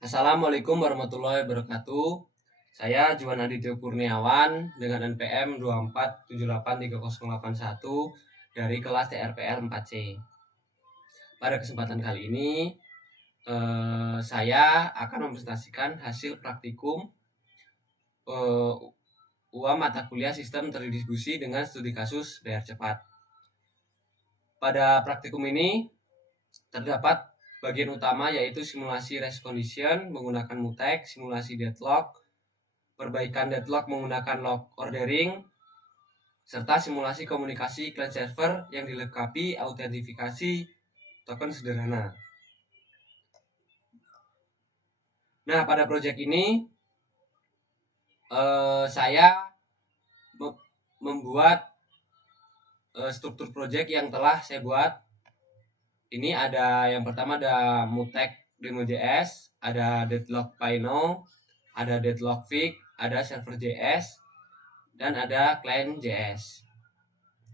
Assalamualaikum warahmatullahi wabarakatuh. Saya Juan Aditya Kurniawan dengan NPM 24783081 dari kelas TRPL 4C. Pada kesempatan kali ini saya akan mempresentasikan hasil praktikum UA mata kuliah Sistem Terdistribusi dengan studi kasus bayar cepat. Pada praktikum ini terdapat bagian utama yaitu simulasi race condition menggunakan mutek, simulasi deadlock, perbaikan deadlock menggunakan log ordering, serta simulasi komunikasi client server yang dilengkapi autentifikasi token sederhana. Nah, pada proyek ini saya membuat struktur proyek yang telah saya buat. Ini ada yang pertama ada mutek demo.js, ada deadlock Pino, ada deadlock fig, ada server.js, dan ada client.js.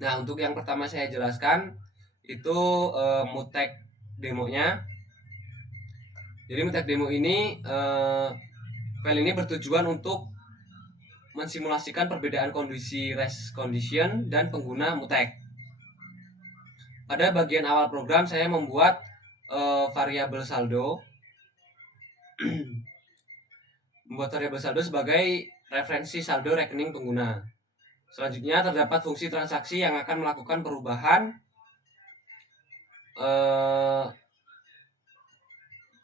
Nah, untuk yang pertama saya jelaskan itu mutek demonya. Jadi mutek demo ini file ini bertujuan untuk mensimulasikan perbedaan kondisi race condition dan pengguna mutek. Pada bagian awal program saya membuat variabel saldo. Membuat variabel saldo sebagai referensi saldo rekening pengguna. Selanjutnya terdapat fungsi transaksi yang akan melakukan perubahan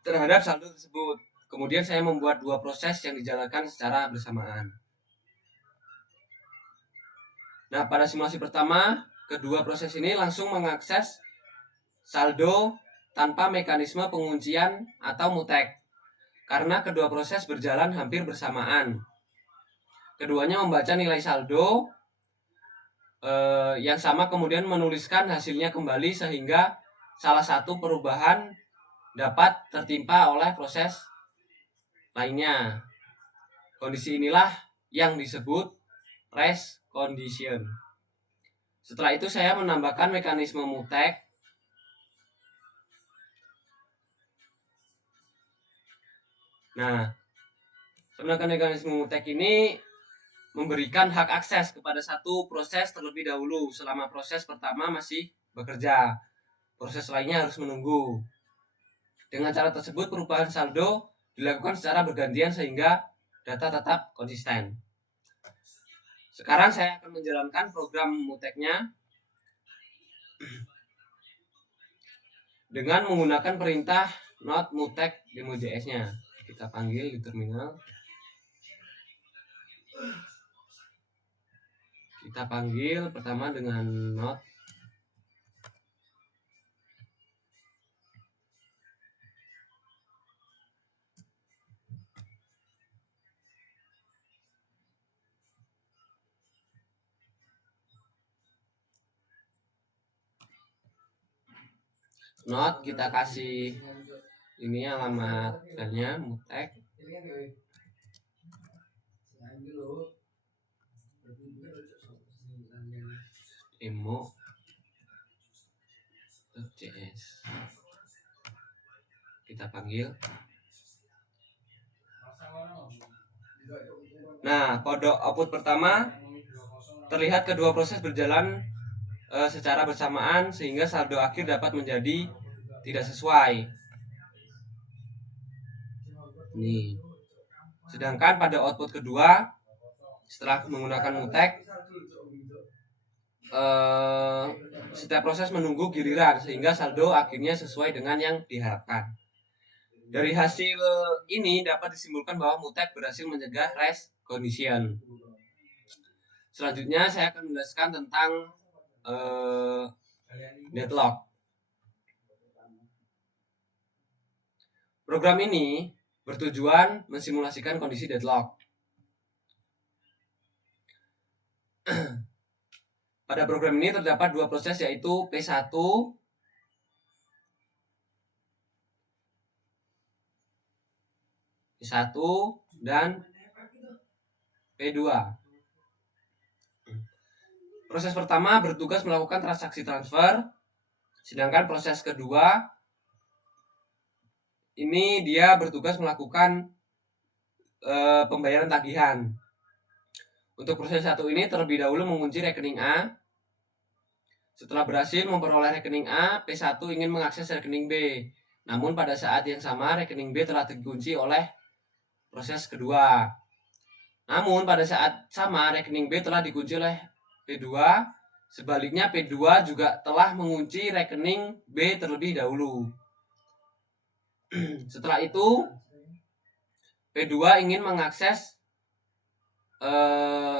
terhadap saldo tersebut. Kemudian saya membuat dua proses yang dijalankan secara bersamaan. Nah, pada simulasi pertama, kedua proses ini langsung mengakses saldo tanpa mekanisme penguncian atau mutek, karena kedua proses berjalan hampir bersamaan. Keduanya membaca nilai saldo yang sama kemudian menuliskan hasilnya kembali sehingga salah satu perubahan dapat tertimpa oleh proses lainnya. Kondisi inilah yang disebut race condition. Setelah itu saya menambahkan mekanisme mutek. Nah, menggunakan mekanisme mutek ini memberikan hak akses kepada satu proses terlebih dahulu selama proses pertama masih bekerja. Proses lainnya harus menunggu. Dengan cara tersebut perubahan saldo dilakukan secara bergantian sehingga data tetap konsisten. Sekarang saya akan menjalankan program muteknya dengan menggunakan perintah not mutek demo.js-nya. Kita panggil di terminal. Kita panggil pertama dengan not kita kasih ini alamat filenya mutek demo.js. Kita panggil. Nah, kode output pertama terlihat kedua proses berjalan secara bersamaan sehingga saldo akhir dapat menjadi tidak sesuai. Nih. Sedangkan pada output kedua setelah menggunakan mutek setiap proses menunggu giliran sehingga saldo akhirnya sesuai dengan yang diharapkan. Dari hasil ini dapat disimpulkan bahwa mutek berhasil mencegah race condition. Selanjutnya saya akan menjelaskan tentang deadlock. Program ini bertujuan mensimulasikan kondisi deadlock. Pada program ini terdapat dua proses yaitu P1 dan P2. Proses pertama bertugas melakukan transaksi transfer, sedangkan proses kedua ini dia bertugas melakukan pembayaran tagihan. Untuk proses 1 ini terlebih dahulu mengunci rekening A. Setelah berhasil memperoleh rekening A, P1 ingin mengakses rekening B. Namun pada saat yang sama rekening B telah dikunci oleh proses kedua. Namun pada saat sama rekening B telah dikunci oleh P2. Sebaliknya P2 juga telah mengunci rekening B terlebih dahulu. Setelah itu P2 ingin mengakses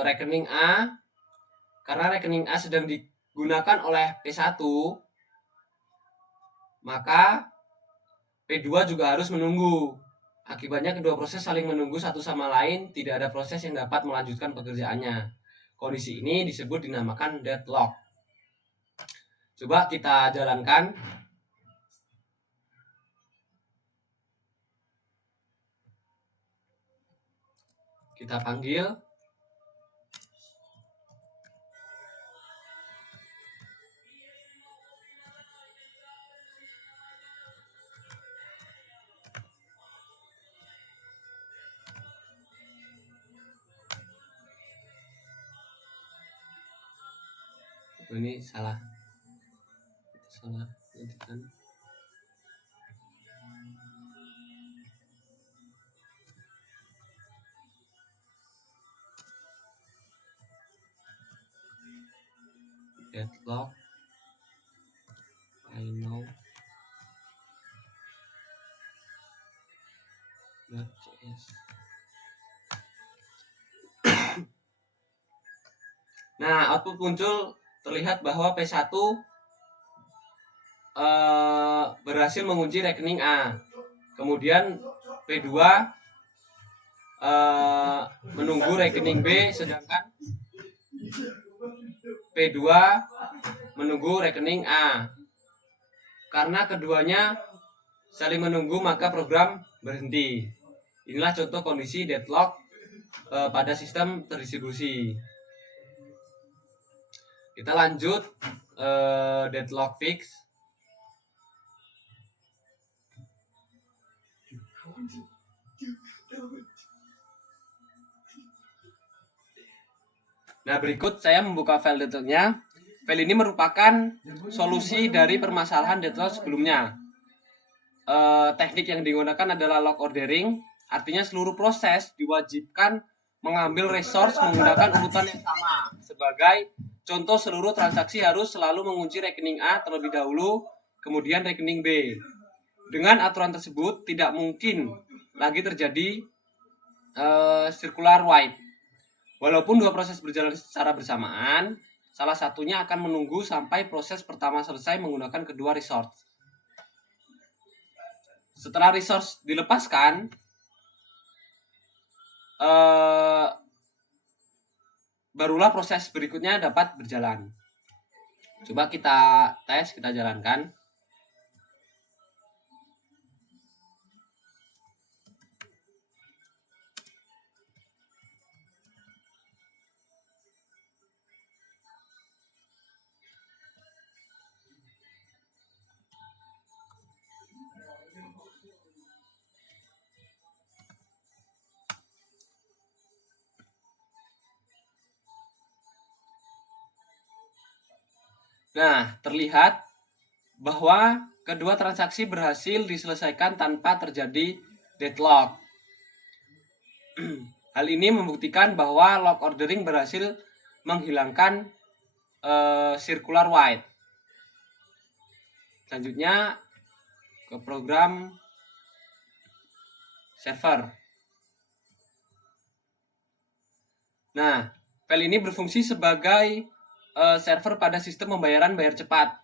rekening A karena rekening A sedang digunakan oleh P1, maka P2 juga harus menunggu. Akibatnya kedua proses saling menunggu satu sama lain, tidak ada proses yang dapat melanjutkan pekerjaannya. Kondisi ini dinamakan deadlock. Coba kita jalankan. Kita panggil. Ini salah kan. Deadlock I know .js. Nah, output muncul terlihat bahwa P1 berhasil mengunci rekening A. Kemudian P2 menunggu rekening B, sedangkan P2 menunggu rekening A. Karena keduanya saling menunggu, maka program berhenti. Inilah contoh kondisi deadlock pada sistem terdistribusi. Kita lanjut deadlock fix. Nah, berikut saya membuka file deadlocknya. File ini merupakan solusi dari permasalahan deadlock sebelumnya. Teknik yang digunakan adalah log ordering, artinya seluruh proses diwajibkan mengambil resource menggunakan urutan yang sama. Sebagai contoh, seluruh transaksi harus selalu mengunci rekening A terlebih dahulu, kemudian rekening B. Dengan aturan tersebut, tidak mungkin lagi terjadi circular white. Walaupun dua proses berjalan secara bersamaan, salah satunya akan menunggu sampai proses pertama selesai menggunakan kedua resource. Setelah resource dilepaskan, barulah proses berikutnya dapat berjalan. Coba kita tes, kita jalankan. Nah, terlihat bahwa kedua transaksi berhasil diselesaikan tanpa terjadi deadlock. Hal ini membuktikan bahwa log ordering berhasil menghilangkan circular white. Selanjutnya ke program server. Nah, file ini berfungsi sebagai server pada sistem pembayaran bayar cepat.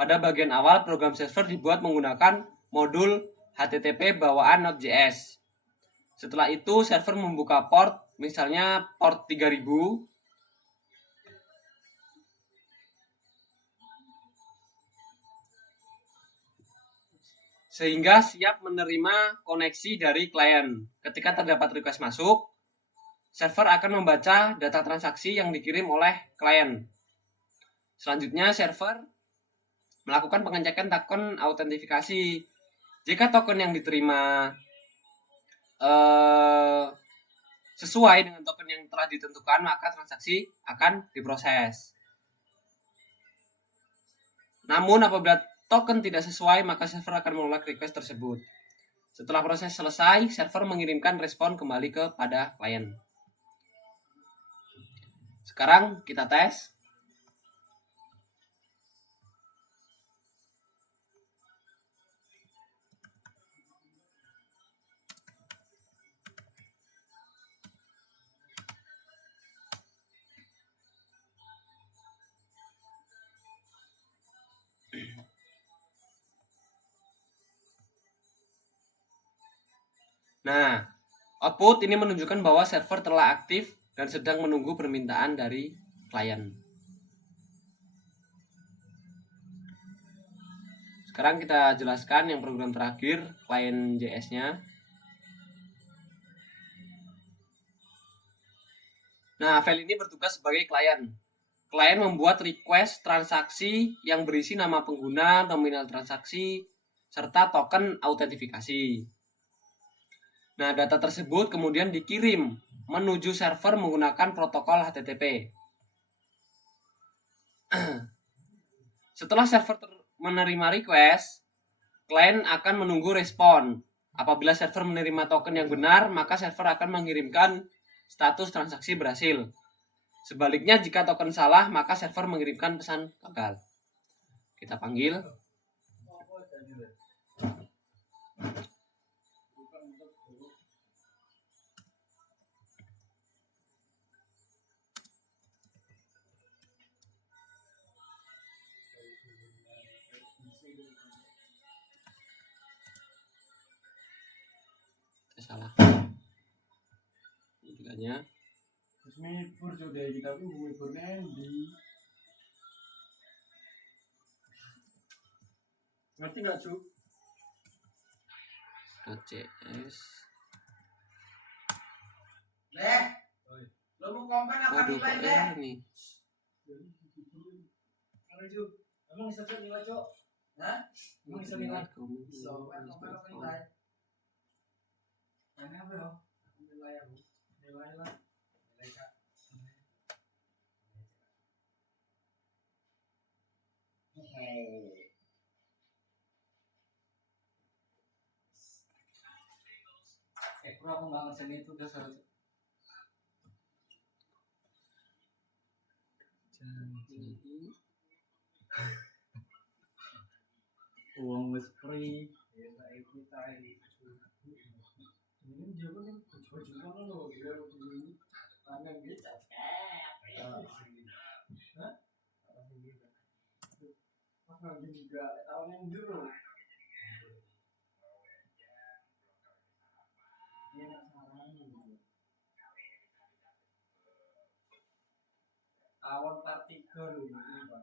Pada bagian awal, program server dibuat menggunakan modul HTTP bawaan Node.js. Setelah itu, server membuka port, misalnya port 3000. Sehingga siap menerima koneksi dari klien. Ketika terdapat request masuk, server akan membaca data transaksi yang dikirim oleh klien. Selanjutnya, server melakukan pengecekan token autentifikasi. Jika token yang diterima sesuai dengan token yang telah ditentukan, maka transaksi akan diproses. Namun apabila token tidak sesuai, maka server akan menolak request tersebut. Setelah proses selesai, server mengirimkan respon kembali kepada klien. Sekarang kita tes. Nah, output ini menunjukkan bahwa server telah aktif dan sedang menunggu permintaan dari klien. Sekarang kita jelaskan yang program terakhir, klien JS-nya. Nah, file ini bertugas sebagai klien. Klien membuat request transaksi yang berisi nama pengguna, nominal transaksi, serta token autentifikasi. Nah, data tersebut kemudian dikirim menuju server menggunakan protokol HTTP. Setelah server menerima request, klien akan menunggu respon. Apabila server menerima token yang benar, maka server akan mengirimkan status transaksi berhasil. Sebaliknya, jika token salah, maka server mengirimkan pesan gagal. Kita panggil. Salah. Tiganya. Terus mibur sudah kita pun mibur nendi. Ngerti nggak cu? KCS. Leh, lo mau komplain apa Waduh, nilai kok deh? error nih? Emang bisa cek nilai cok? Hah? Emang bisa nilai? So, komplain apa nilai? Ini apa ya? Nilai aku. Nilai lah. Nilai kak. Aku nggak ngerjain itu udah selesai. Uang was free. Ini dia pun coba-coba loh, dia begini. Tangan dia capek. Hah? Pas lagi juga tahun yang dulu. Dia nggak saran. Tawon part 3 loh ini Pak.